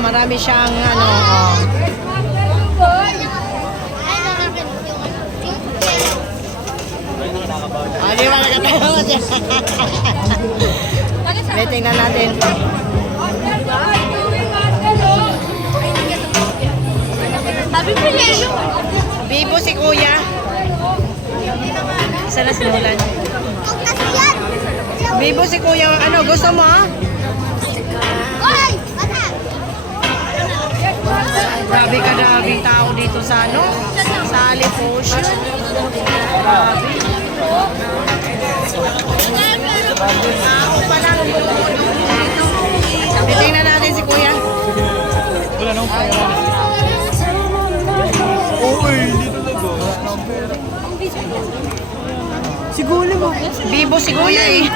marami siyang ano. Oh. Di ba nakatawa siya? Tingnan natin. Bibo si Kuya. Isa na sinulan. Bibo si Kuya. Ano, gusto mo? Grabe ka daming tao dito sa ano? Sa Alip Ocean. Grabe. Tao pa lang. Tingnan natin si Kuya. Wala nang pera. Uy, hindi talaga. Siguro mo. Bibo si Kuya eh.